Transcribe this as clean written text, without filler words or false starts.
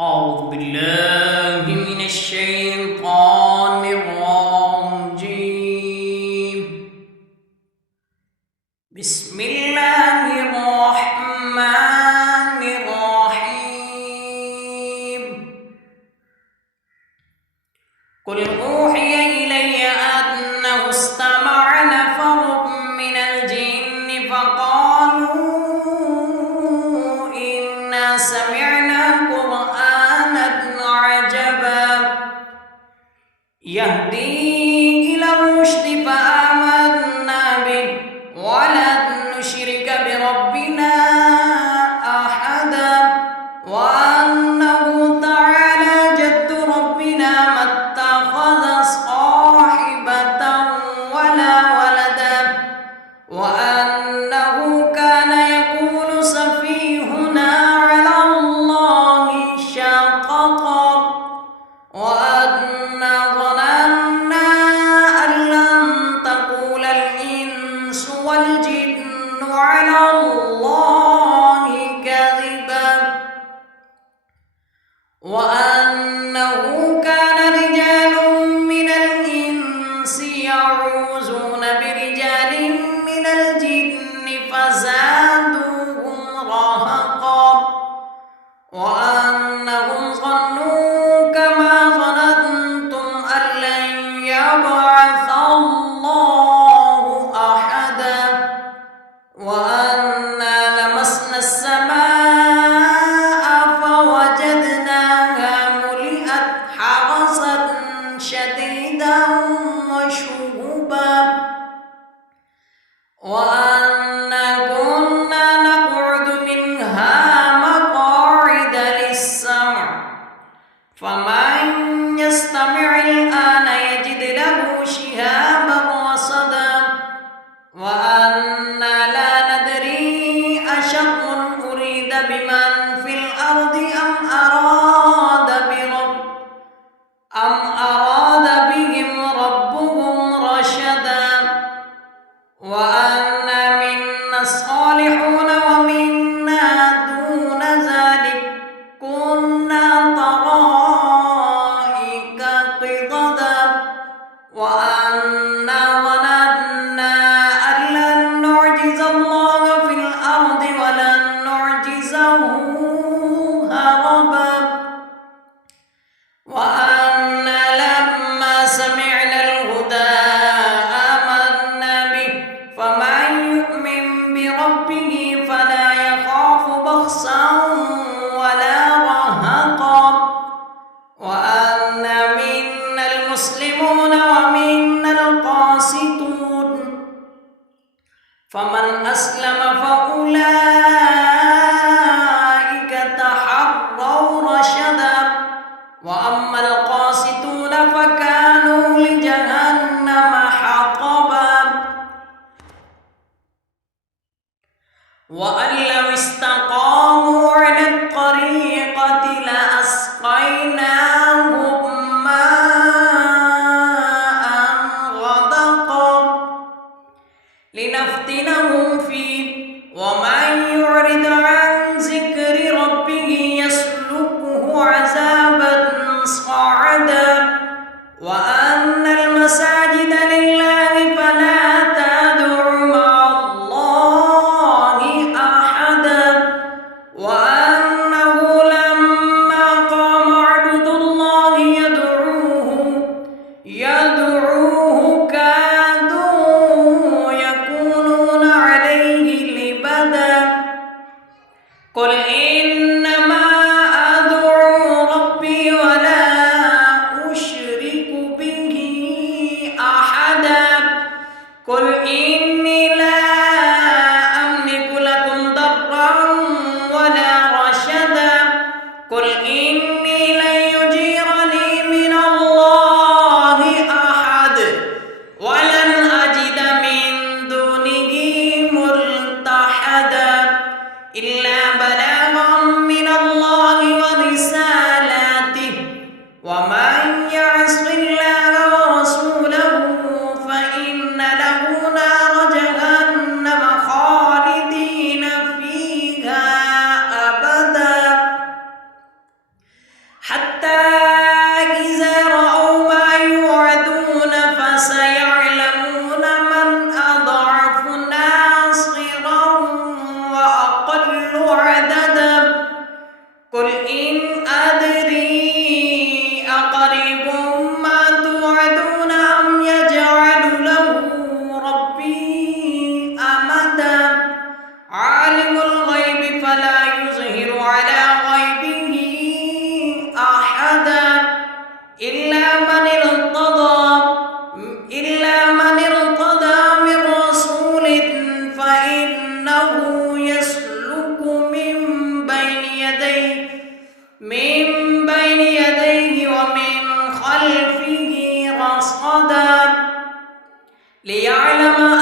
أعوذ بالله من الشيطان الرجيم. بسم الله الرحمن الرحيم. قل أوحي إلي أنه استمع نفر من الجن فقالوا إنا سمعنا قرآنا عجبا يهدي إلى الرشد فآمنا به ولن نشرك بربنا أحدا وأنه تعالى جد ربنا ما اتخذ صاحبة ولا ولدا وأنه كان يقول سفيهنا على الله شططا وأنا ظننا أن لن تقول الإنس والجن على الله كذبا وأنه كان رجال من الإنس يعوذون برجال من الجن فزادوهم رهقا وأنهم ظنوا كما ظننتم أن لن يبعث الله أحدا وأنا لمسنا السماء فوجدناها ملئت حرسا شديدا وشهبا وأنا كنا نقعد منها مقاعد للسمع فمن يستمع الآن يجد له شهابا رصدا وأنا لا ندري أشر أريد بمن في الأرض أم أراد بهم ربهم رشدا وأنا منا الصالحون ومنا دون ذلك كنا طرائق قددا وأنا ظننا أن لن نعجز الله في الأرض ولن نعجزه هربا وأنا لما سمعنا الهدى آمنا به فمن يؤمن بربه فلا يخاف بخسا ولا رهقا وأنا منا المسلمون ومنا القاسطون فمن أسلم فأولئك تحروا رشدا وأما القاسطون فكانوا لجهنم حطبا وأن لو استقاموا على الطريقة لأسقيناهم ماء غدقا لنفتنهم فيه ومن يعرض عن ذكر ربه يسلكه عذابا صعدا وأن المساجد لله فلا تدعوا مع الله أحدا وأنه لما قام عبد الله يدعوه كادوا يكونون عليه لبدا قل إنما أدعو ربي ولا أشرك به أحدا قل إني لا أملك لكم ضرا ولا رشدا قل إني لن يجيرني من الله أحد ولن أجد من دونه ملتحدا إلا بلاغا من الله ورسالاته ومن يعص الله ورسوله فإن له نار جهنم خالدين فيها أبدا من بين يديه ومن خلفه رصدا ليعلم